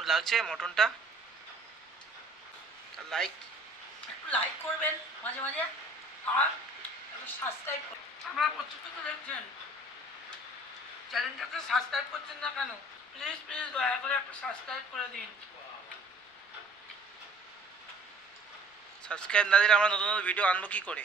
কেমন লাগছে মটনটা? লাইক একটু লাইক করবেন মাঝে মাঝে। আর একটু সাবস্ক্রাইব আপনারা প্রত্যেকে তো দেখছেন। চ্যানেলটাকে সাবস্ক্রাইব করছেন না কেন? প্লিজ প্লিজ দয়া করে একটু সাবস্ক্রাইব করে দিন। সাবস্ক্রাইব না দিলে আমরা নতুন নতুন ভিডিও আনব কি করে?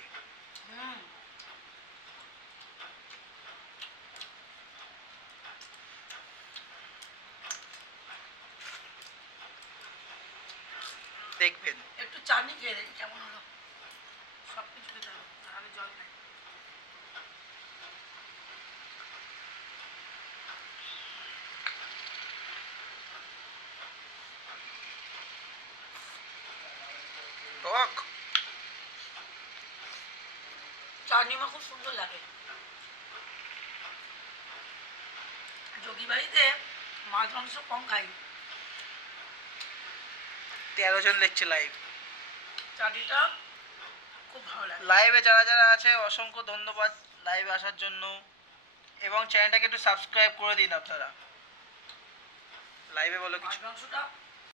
দেখবেন। একটু চাটনি খেয়ে দেখি কেমন হলো। সব কিছু খেতে হবে আমি জল খাই টক। খুব সুন্দর লাগে। যোগী বাড়িতে মাছ মাংস কম খাই। তেরো জন দেখছে লাইভ খুব ভালো লাগে। লাইভে যারা যারা আছে অসংখ্য ধন্যবাদ লাইভে আসার জন্য। এবং চ্যানেলটাকে একটু সাবস্ক্রাইব করে দিন আপনারা। লাইভে বলো কিছু।